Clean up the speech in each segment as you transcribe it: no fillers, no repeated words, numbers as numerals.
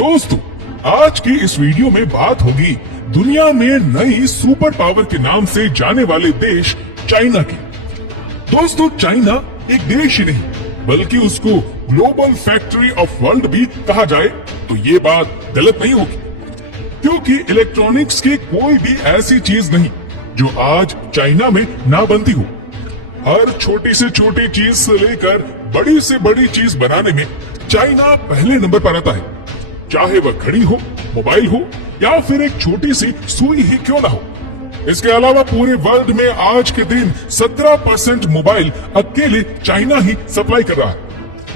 दोस्तों, आज की इस वीडियो में बात होगी दुनिया में नई सुपर पावर के नाम से जाने वाले देश चाइना की। दोस्तों, चाइना एक देश ही नहीं बल्कि उसको ग्लोबल फैक्ट्री ऑफ वर्ल्ड भी कहा जाए तो ये बात गलत नहीं होगी, क्योंकि इलेक्ट्रॉनिक्स की कोई भी ऐसी चीज नहीं जो आज चाइना में ना बनती हो। हर छोटी से छोटी चीज से लेकर बड़ी से बड़ी चीज बनाने में चाइना पहले नंबर पर आता है, चाहे वह घड़ी हो, मोबाइल हो या फिर एक छोटी सी सुई ही क्यों ना हो। इसके अलावा पूरे वर्ल्ड में आज के दिन 17% मोबाइल अकेले चाइना ही सप्लाई कर रहा है।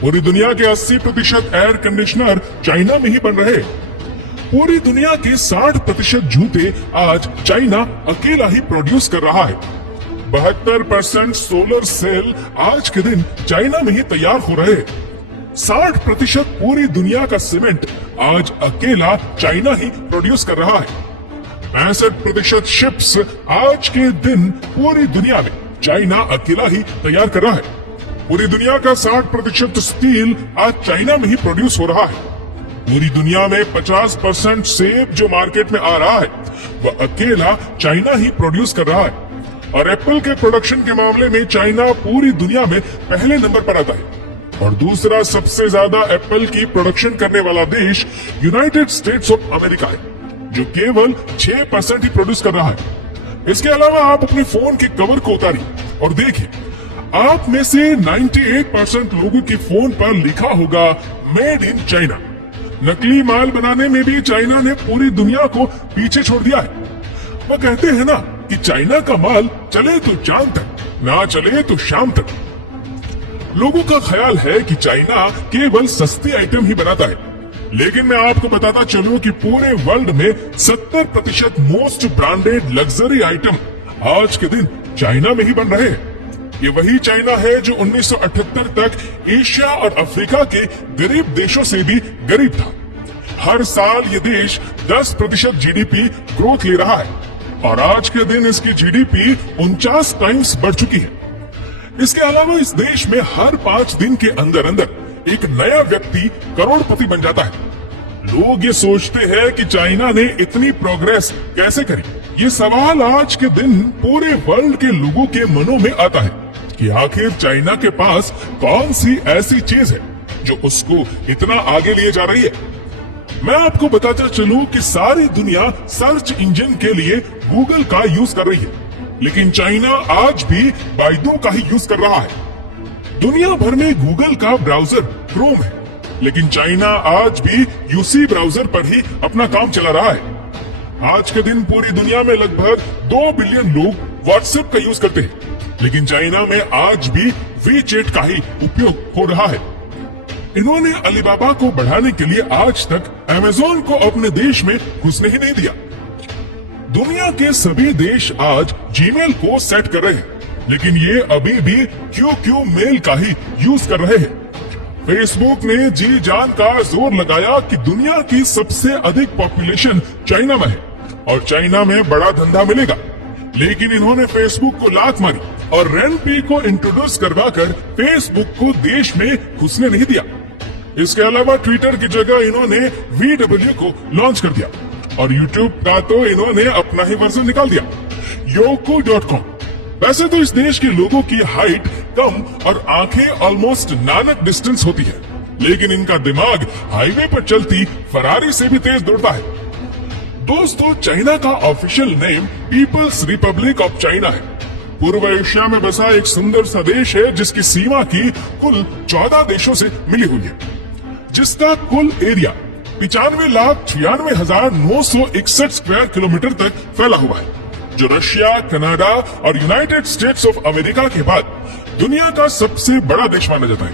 पूरी दुनिया के 80% एयर कंडीशनर चाइना में ही बन रहे हैं। पूरी दुनिया के 60% जूते आज चाइना अकेला ही प्रोड्यूस कर रहा है। 72% सोलर सेल आज के दिन चाइना में ही तैयार हो रहे हैं। 60% पूरी दुनिया का सीमेंट आज अकेला चाइना ही प्रोड्यूस कर रहा है। 65% शिप्स आज के दिन पूरी दुनिया में चाइना अकेला ही तैयार कर रहा है। पूरी दुनिया का 60% स्टील आज चाइना में ही प्रोड्यूस हो रहा है। पूरी दुनिया में 50% सेब जो मार्केट में आ रहा है वह अकेला चाइना ही प्रोड्यूस कर रहा है। और एप्पल के प्रोडक्शन के मामले में चाइना पूरी दुनिया में पहले नंबर पर आता है। और दूसरा सबसे ज्यादा एप्पल की प्रोडक्शन करने वाला देश यूनाइटेड स्टेट्स ऑफ अमेरिका है, जो केवल 6% ही प्रोड्यूस कर रहा है। इसके अलावा आप अपने फोन के कवर को उतारिए और देखिए, आप में से 98% लोगों के फोन पर लिखा होगा मेड इन चाइना। नकली माल बनाने में भी चाइना ने पूरी दुनिया को पीछे छोड़ दिया है। वो कहते हैं ना कि चाइना का माल चले तो चांद तक, ना चले तो शाम तक। लोगों का ख्याल है कि चाइना केवल सस्ती आइटम ही बनाता है, लेकिन मैं आपको बताता चलूं कि पूरे वर्ल्ड में 70% मोस्ट ब्रांडेड लग्जरी आइटम आज के दिन चाइना में ही बन रहे हैं। ये वही चाइना है जो 1978 तक एशिया और अफ्रीका के गरीब देशों से भी गरीब था। हर साल ये देश 10% जीडीपी ग्रोथ ले रहा है और आज के दिन इसकी जीडीपी 49 टाइम्स बढ़ चुकी है। इसके अलावा इस देश में हर 5 दिन के अंदर अंदर एक नया व्यक्ति करोड़पति बन जाता है। लोग ये सोचते हैं कि चाइना ने इतनी प्रोग्रेस कैसे करी। ये सवाल आज के दिन पूरे वर्ल्ड के लोगों के मनों में आता है कि आखिर चाइना के पास कौन सी ऐसी चीज है जो उसको इतना आगे लिए जा रही है। मैं आपको बताता चलूं कि सारी दुनिया सर्च इंजन के लिए गूगल का यूज कर रही है, लेकिन चाइना आज भी बाइडू का ही यूज कर रहा है। दुनिया भर में गूगल का ब्राउजर क्रोम है, लेकिन चाइना आज भी यूसी ब्राउजर पर ही अपना काम चला रहा है। आज के दिन पूरी दुनिया में लगभग 2 बिलियन लोग व्हाट्सएप का यूज करते हैं, लेकिन चाइना में आज भी वीचैट का ही उपयोग हो रहा है। इन्होंने अलीबाबा को बढ़ाने के लिए आज तक अमेज़न को अपने देश में घुसने ही नहीं दिया। दुनिया के सभी देश आज जीमेल को सेट कर रहे हैं, लेकिन ये अभी भी क्यू मेल का ही यूज कर रहे हैं। फेसबुक ने जी जान का जोर लगाया कि दुनिया की सबसे अधिक पॉपुलेशन चाइना में है और चाइना में बड़ा धंधा मिलेगा, लेकिन इन्होंने फेसबुक को लात मारी और रेनपी को इंट्रोड्यूस करवाकर फेसबुक को देश में घुसने नहीं दिया। इसके अलावा ट्विटर की जगह इन्होंने VW को लॉन्च कर दिया और यूट्यूब का तो इन्होंने अपना ही वर्जन निकाल दिया, Yoku.com। वैसे तो इस देश के लोगों की हाइट कम और आंखें ऑलमोस्ट नानक डिस्टेंस होती है, लेकिन इनका दिमाग हाईवे पर चलती फरारी से भी तेज दौड़ता है। दोस्तों, चाइना का official name people's republic of China है। पूर्व एशिया में बसा एक सुंदर सा देश है जिसकी सीमा की कुल 14 देशों से मिली हुई है, जिसका कुल एरिया 95,93,961 स्क्वायर किलोमीटर तक फैला हुआ है, जो रशिया, कनाडा और यूनाइटेड स्टेट्स ऑफ अमेरिका के बाद दुनिया का सबसे बड़ा देश माना जाता है।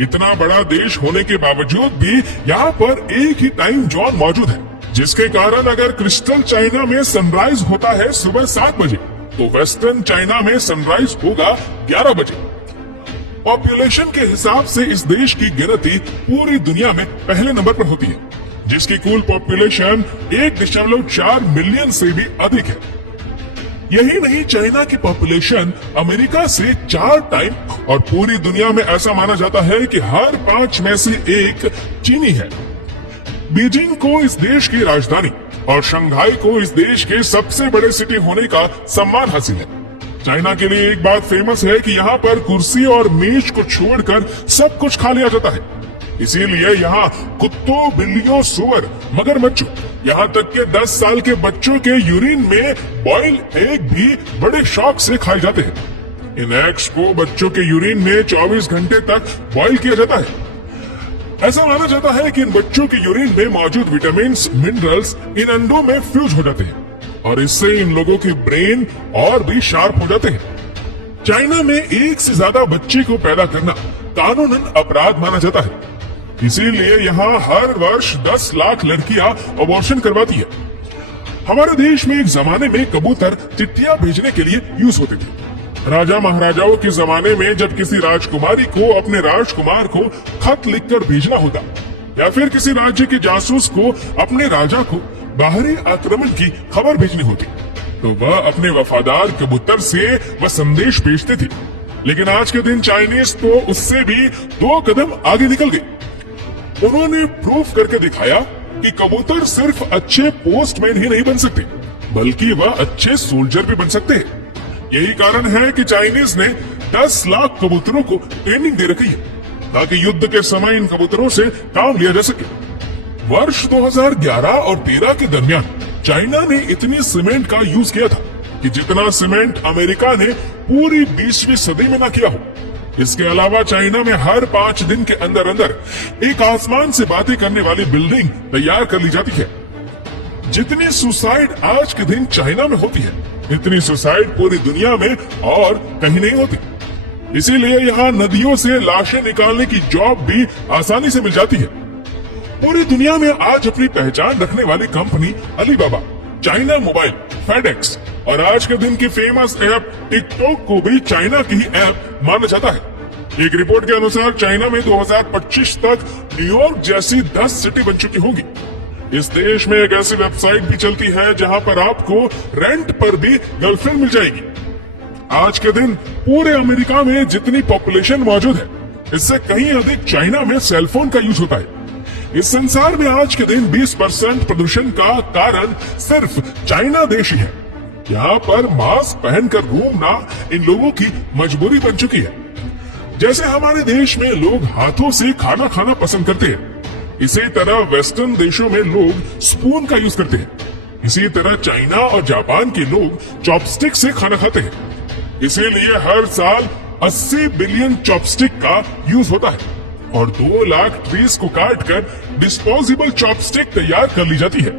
इतना बड़ा देश होने के बावजूद भी यहाँ पर एक ही टाइम जोन मौजूद है, जिसके कारण अगर क्रिस्टल चाइना में सनराइज होता है सुबह 7 बजे, तो वेस्टर्न चाइना में सनराइज होगा 11 बजे। पॉपुलेशन के हिसाब से इस देश की गिनती पूरी दुनिया में पहले नंबर पर होती है, जिसकी कुल पॉपुलेशन 1.4 मिलियन से भी अधिक है। यही नहीं, चाइना की पॉपुलेशन अमेरिका से 4 टाइम और पूरी दुनिया में ऐसा माना जाता है कि हर 5 में से एक चीनी है। बीजिंग को इस देश की राजधानी और शंघाई को इस देश के सबसे बड़े सिटी होने का सम्मान हासिल है। चाइना के लिए एक बात फेमस है कि यहाँ पर कुर्सी और मेज को छोड़कर सब कुछ खा लिया जाता है। इसीलिए यहाँ कुत्तों, बिल्लियों, सुअर, मगरमच्छों, यहाँ तक के 10 साल के बच्चों के यूरिन में बॉयल एग भी बड़े शौक से खाए जाते हैं। इन एग्स को बच्चों के यूरिन में 24 घंटे तक बॉयल किया जाता है। ऐसा माना जाता है कि इन बच्चों के यूरिन में मौजूद विटामिन, मिनरल्स इन अंडों में फ्यूज हो जाते हैं और इससे इन लोगों के ब्रेन और भी शार्प हो जाते हैं। चाइना में एक से ज्यादा बच्चे को पैदा करना कानूनन अपराध माना जाता है। इसीलिए यहाँ हर वर्ष 10 लाख लड़कियां अबॉर्शन करवाती है। हमारे देश में एक जमाने में कबूतर चिट्ठियां भेजने के लिए यूज होते थे। राजा महाराजाओं के जमाने में जब किसी राजकुमारी को अपने राजकुमार को खत लिखकर भेजना होता या फिर किसी राज्य के जासूस को अपने राजा को बाहरी आक्रमण की खबर भेजनी होती तो वह अपने वफादार कबूतर से वह संदेश भेजते थे। लेकिन आज के दिन चाइनीज तो उससे भी 2 कदम आगे निकल गए। उन्होंने प्रूफ करके दिखाया कि कबूतर सिर्फ अच्छे पोस्टमैन ही नहीं बन सकते बल्कि वह अच्छे सोल्जर भी बन सकते हैं। यही कारण है कि चाइनीज ने 10 लाख कबूतरों को ट्रेनिंग दे रखी है ताकि युद्ध के समय इन कबूतरों से काम लिया जा सके। वर्ष 2011 और 13 के दरमियान चाइना ने इतनी सीमेंट का यूज किया था कि जितना सीमेंट अमेरिका ने पूरी 20वीं सदी में न किया हो। इसके अलावा चाइना में हर 5 दिन के अंदर अंदर एक आसमान से बातें करने वाली बिल्डिंग तैयार कर ली जाती है। जितनी सुसाइड आज के दिन चाइना में होती है इतनी सुसाइड पूरी दुनिया में और कहीं नहीं होती। इसीलिए यहाँ नदियों से लाशें निकालने की जॉब भी आसानी से मिल जाती है। पूरी दुनिया में आज अपनी पहचान रखने वाली company Alibaba, China mobile, FedEx और आज के दिन की फेमस ऐप टिकटॉक को भी चाइना की ही ऐप माना जाता है। एक रिपोर्ट के अनुसार चाइना में 2025 तक न्यूयॉर्क जैसी 10 सिटी बन चुकी होंगी। इस देश में एक ऐसी वेबसाइट भी चलती है जहां पर आपको रेंट पर भी गर्लफ्रेंड मिल जाएगी। आज के दिन पूरे अमेरिका में जितनी पॉपुलेशन मौजूद है इससे कहीं अधिक चाइना में सेलफोन का यूज होता है। इस संसार में आज के दिन 20% प्रदूषण का कारण सिर्फ चाइना देश ही है। यहाँ पर मास्क पहनकर घूमना इन लोगों की मजबूरी बन चुकी है। जैसे हमारे देश में लोग हाथों से खाना खाना पसंद करते हैं इसी तरह वेस्टर्न देशों में लोग स्पून का यूज करते हैं। इसी तरह चाइना और जापान के लोग चॉपस्टिक से खाना खाते हैं। इसीलिए हर साल 80 बिलियन चॉपस्टिक का यूज होता है और 2 लाख ट्रीज को काटकर डिस्पोजेबल चॉपस्टिक तैयार कर ली जाती है।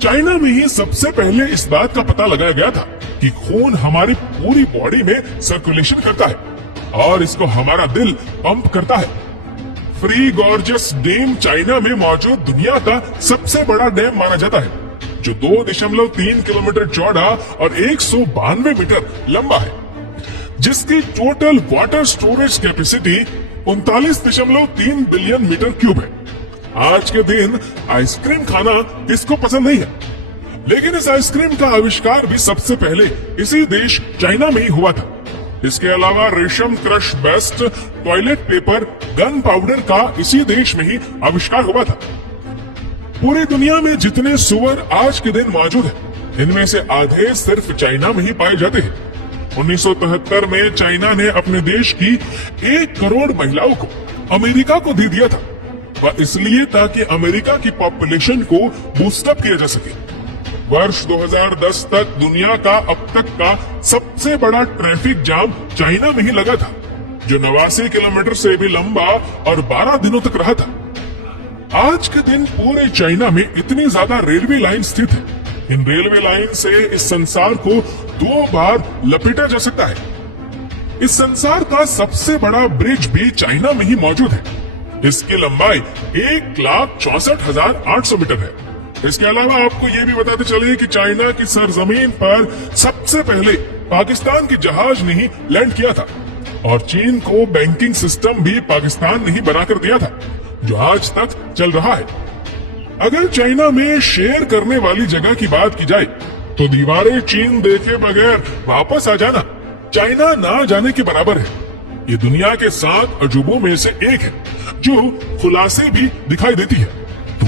चाइना में ही सबसे पहले इस बात का पता लगाया गया था कि खून हमारी पूरी बॉडी में सर्कुलेशन करता है और इसको हमारा दिल पंप करता है। फ्री गॉर्जियस डैम चाइना में मौजूद दुनिया का सबसे बड़ा डैम माना जाता है जो 2.3 किलोमीटर चौड़ा और 192 मीटर लंबा है, जिसकी total water storage capacity 39.3 billion metre cube है। आज के दिन आइसक्रीम खाना किसको पसंद नहीं है, लेकिन इस आइसक्रीम का आविष्कार भी सबसे पहले इसी देश चाइना में ही हुआ था। इसके अलावा रेशम crush best toilet paper, gun powder का इसी देश में ही आविष्कार हुआ था। पूरी दुनिया में जितने सुअर आज के दिन मौजूद हैं, इनमें से आधे सिर्फ चाइना में ही पाए जाते हैं। 1973 में चाइना ने अपने देश की 1 करोड़ महिलाओं को अमेरिका को दे दिया था। वह इसलिए ताकि अमेरिका की पॉपुलेशन को बूस्टअप किया जा सके। वर्ष 2010 तक दुनिया का अब तक का सबसे बड़ा ट्रैफिक जाम चाइना में ही लगा था, जो 89 किलोमीटर से भी लंबा और 12 दिनों तक रहा था। आज के दिन पूरे चाइना में इतनी ज्यादा रेलवे लाइन स्थित है। इन रेलवे लाइन से इस संसार को 2 बार लपेटा जा सकता है। इस संसार का सबसे बड़ा ब्रिज भी चाइना में ही मौजूद है। इसकी लंबाई 1,64,800 मीटर है। इसके अलावा आपको ये भी बताते चले कि चाइना की सरजमीन पर सबसे पहले पाकिस्तान के जहाज ने ही लैंड किया था और चीन को बैंकिंग सिस्टम भी पाकिस्तान ने ही बनाकर दिया था, जो आज तक चल रहा है। अगर चाइना में शेयर करने वाली जगह की बात की जाए तो दीवारें चीन देखे बगैर वापस आ जाना चाइना ना जाने के बराबर है। ये दुनिया के 7 अजूबों में से एक है जो खुलासे भी दिखाई देती है।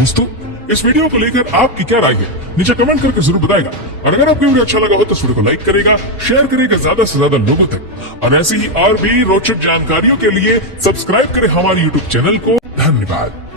दोस्तों, इस वीडियो को लेकर आपकी क्या राय है नीचे कमेंट करके जरूर बताएगा। और अगर आपको वीडियो अच्छा लगा हो तो इस वीडियो को लाइक करेगा, शेयर करेगा ज्यादा से ज्यादा लोगों तक। और ऐसी ही और भी रोचक जानकारियों के लिए सब्सक्राइब करें हमारे यूट्यूब चैनल को। धन्यवाद।